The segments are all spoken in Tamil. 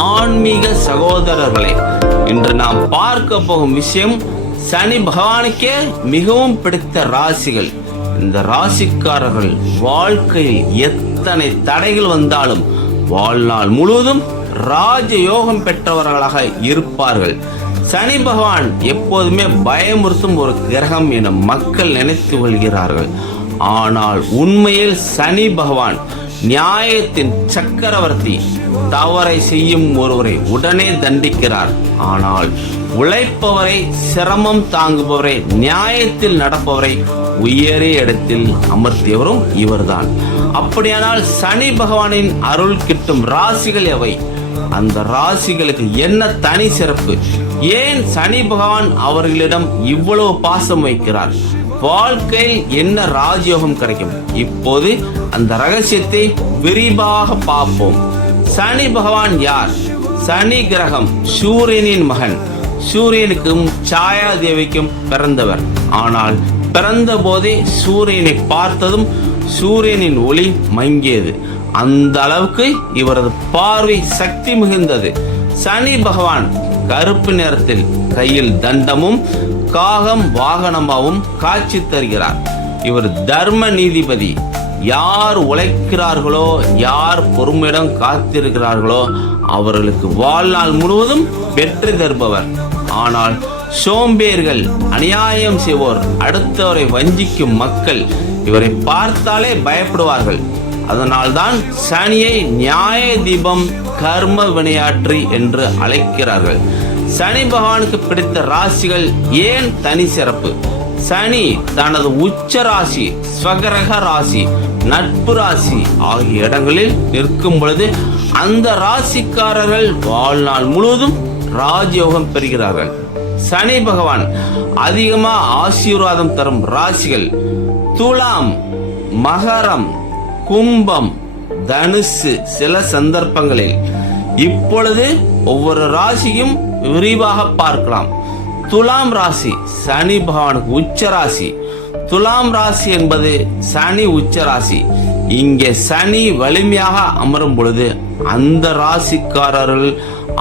ஆன்மீக சகோதரர்களே, இன்று நாம் பார்க்க போகும் விஷயம் சனி பகவானுக்கே மிகவும் பிடித்த ராசிகள். இந்த ராசிக்காரர்கள் வாழ்க்கையில் எத்தனை தடைகள் வந்தாலும் வாழ்நாள் முழுவதும் ராஜயோகம் பெற்றவர்களாக இருப்பார்கள். சனி பகவான் எப்போதுமே பயமுறுத்தும் ஒரு கிரகம் என மக்கள் நினைத்து கொள்கிறார்கள். ஆனால் உண்மையில் சனி பகவான் நியாயத்தின் சக்கரவர்த்தி. தவறை செய்யும் ஒருவரை உடனே தண்டிக்கிறார். ஆனால் உழைப்பவரை, சிரமம் தாங்குபவரை, நியாயத்தில் நடப்பவரை உயரிய இடத்தில் அமர்த்தியவரும் இவர்தான். அப்படியானால் சனி பகவானின் அருள் கிட்டும் ராசிகள் எவை? அந்த ராசிகளுக்கு என்ன தனி சிறப்பு? ஏன் சனி பகவான் அவர்களிடம் இவ்வளவு பாசம் வைக்கிறார்? வாழ்க்கையில் என்ன ராஜயோகம் கிடைக்கும்? இப்போது அந்த ரகசியத்தை விரிவாக பார்ப்போம். சனி பகவான் யார்? சனி கிரகம் சூரியனின் மகன். சூரியனுக்கும் சாயா தேவிக்கும் பிறந்தவர். ஆனால் பிறந்த போதே சூரியனை பார்த்ததும் சூரியனின் ஒளி மங்கியது. அந்த அளவுக்கு இவரது பார்வை சக்தி மிகுந்தது. சனி பகவான் கருப்பு நிறத்தில் கையில் தண்டமும் காகம் வாகனமாகவும் காட்சி தருகிறார். இவர் தர்ம நீதிபதி. யார் உழைக்கிறார்களோ, யார் பொறுமையிடம் காத்திருக்கிறார்களோ அவர்களுக்கு வாழ்நாள் முழுவதும் வெற்றி தருபவர். ஆனால் சோம்பேறிகள், அநியாயம் செய்வோர், அடுத்தவரை வஞ்சிக்கும் மக்கள் இவரை பார்த்தாலே பயப்படுவார்கள். அதனால்தான் சனியை நியாய தீபம், கர்ம வினையாற்றி என்று அழைக்கிறார்கள். சனி பகவானுக்கு பிடித்த ராசிகள் ஏன் தனி சிறப்பு? சனி தனது உச்ச ராசி, ஸ்வகிரக ராசி, நட்பு ராசி ஆகிய இடங்களில் நிற்கும் பொழுது அந்த ராசிக்காரர்கள் வாழ்நாள் முழுவதும் ராஜயோகம் பெறுகிறார்கள். சனி பகவான் அதிகமா ஆசீர்வாதம் தரும் ராசிகள் துலாம், மகரம், கும்பம், தனுசு. சில சந்தர்ப்பங்களில் இப்பொழுது ஒவ்வொரு ராசியும் விரிவாக பார்க்கலாம். துலாம் ராசி சனி பகவானுக்கு உச்ச ராசி. துலாம் ராசி என்பது சனி உச்ச ராசி. இங்கே சனி வலிமையாக அமரும் பொழுது அந்த ராசிக்காரர்கள்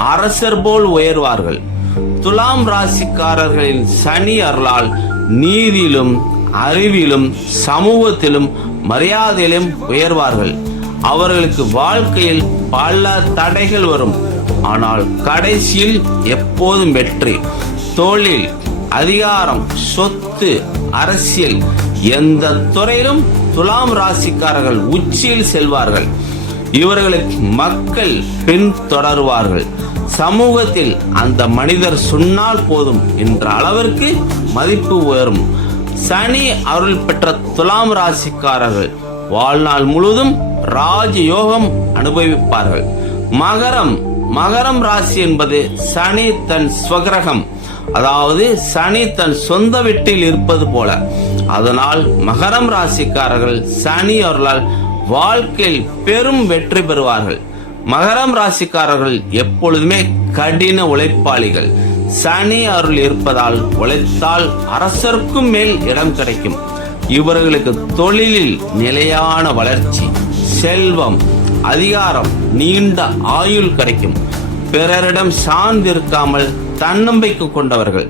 அரசர் போல் உயர்வார்கள். துலாம் ராசிக்காரர்களின் சனி அருளால் நீதியிலும், அறிவிலும், சமூகத்திலும், மரியாதையிலும் உயர்வார்கள். அவர்களுக்கு வாழ்க்கையில் பல தடைகள் வரும். ஆனால் கடைசியில் எப்போதும் வெற்றி. தொழில், அதிகாரம், சொத்து, அரசியல், எந்த துறையிலும் துலாம் ராசிக்காரர்கள் உச்சியில் செல்வார்கள். இவர்களுக்கு மக்கள் பின்தொடருவார்கள். சமூகத்தில் அந்த மனிதர் சொன்னால் போதும் என்ற அளவிற்கு மதிப்பு உயரும். சனி அருள் பெற்ற துலாம் ராசிக்காரர்கள் வாழ்நாள் முழுவதும் ராஜயோகம் அனுபவிப்பார்கள். மகரம் ராசி என்பது சனி தன் ஸ்வகிரகம், அதாவது சனி தன் சொந்த வீட்டில் இருப்பது போல. அதனால் மகரம் ராசிக்காரர்கள் சனி அருளால் வாழ்க்கையில் பெரும் வெற்றி பெறுவார்கள். மகரம் ராசிக்காரர்கள் எப்பொழுதுமே கடின உழைப்பாளிகள். சனி அருள் இருப்பதால் உழைத்தால் அரசருக்கும் மேல் இடம் கிடைக்கும். இவர்களுக்கு தொழிலில் நிலையான வளர்ச்சி, செல்வம், அதிகாரம், நீண்ட ஆயுள் கிடைக்கும். பிறரிடம் சார்ந்திருக்காமல் தன்னம்பிக்கை கொண்டவர்கள்.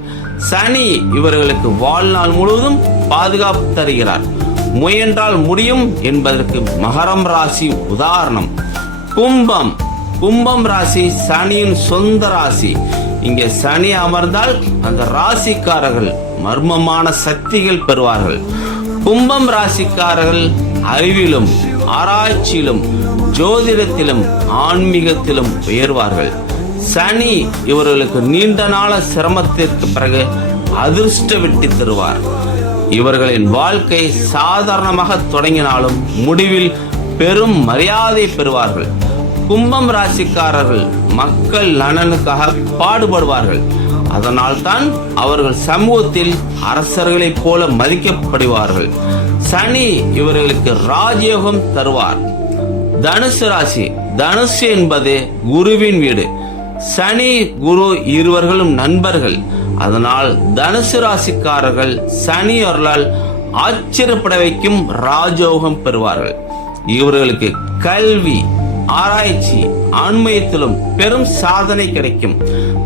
சனி இவர்களுக்கு வாழ்நாள் முழுவதும் பாதுகாப்பு தருகிறார். முயன்றால் முடியும் என்பதற்கு மகரம் ராசி உதாரணம். கும்பம் ராசி சனியின் சொந்த ராசி. இங்கே சனி அமர்ந்தால் அந்த ராசிக்காரர்கள் மர்மமான சக்திகள் பெறுவார்கள். கும்பம் ராசிக்காரர்கள் அறிவிலும், ஆராய்ச்சியிலும், ஜோதிடத்திலும், ஆன்மீகத்திலும் உயர்வார்கள். சனி இவர்களுக்கு நீண்ட நாள சிரமத்திற்கு பிறகு அதிர்ஷ்ட வெட்டி தருவார். இவர்களின் வாழ்க்கை சாதாரணமாக தொடங்கினாலும் முடிவில் பெரும் மரியாதை பெறுவார்கள். கும்பம் ராசிக்காரர்கள் மக்கள் நலனுக்காக பாடுபடுவார்கள். அதனால்தான் அவர்கள் சமூகத்தில் அரசர்களைப் போல மதிக்கப்படுவார்கள். சனி இவர்களுக்கு ராஜயோகம் தருவார். தனுசு ராசி. தனுசு என்பது குருவின் வீடு. சனி, குரு இருவர்களும் நண்பர்கள். அதனால் தனுசு ராசிக்காரர்கள் சனி அருளால் ஆச்சரியப்பட வைக்கும் ராஜயோகம் பெறுவார்கள். இவர்களுக்கு கல்வி, ஆராய்ச்சி, ஆன்மீகத்திலும் பெரும் சாதனை கிடைக்கும்.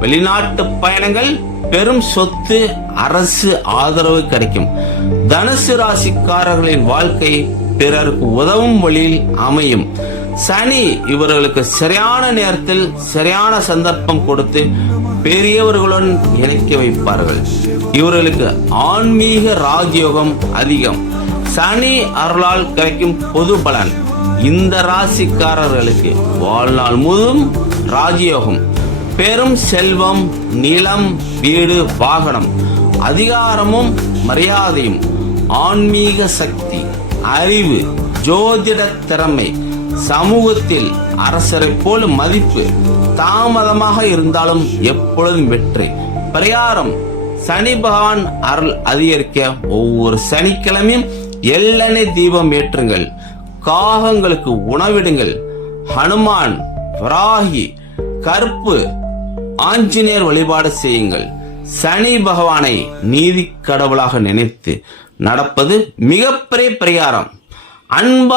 வெளிநாட்டு பயணங்கள், பெரும் சொத்து, அரசு ஆதரவு கிடைக்கும். தனுசு ராசிக்காரர்களின் வாழ்க்கை பிறருக்கு உதவும் வழியில் அமையும். சனி இவர்களுக்கு சரியான நேரத்தில் சரியான சந்தர்ப்பம் கொடுத்து பெரியவர்களுடன் இணைக்க வைப்பார்கள். இவர்களுக்கு ஆன்மீக ராஜயோகம் அதிகம். சனி அருளால் கிடைக்கும் பொது பலன். இந்த ராசிக்காரர்களுக்கு வாழ்நாள் முழுவதும் ராஜயோகம், பெரும் செல்வம், நிலம், வீடு, வாகனம், அதிகாரமும் மரியாதையும், ஆன்மீக சக்தி, அறிவு, ஜோதிட திறமை, சமூகத்தில் அரசரை போல மதிப்பு, தாமதமாக இருந்தாலும் எப்பொழுதும் வெற்றி. பரிகாரம்: சனி பகவான் அருள் அதிகரிக்க ஒவ்வொரு சனிக்கிழமையும் எள்ளெண்ணெய் தீபம் ஏற்றுங்கள். காகங்களுக்கு உணவிடுங்கள். ஹனுமான், வராகி, கருப்பு, ஆஞ்சநேயர் வழிபாடு செய்யுங்கள். சனி பகவானை நீதி கடவுளாக நினைத்து நடப்பது மிகப்பெரிய பரிகாரம். அன்பா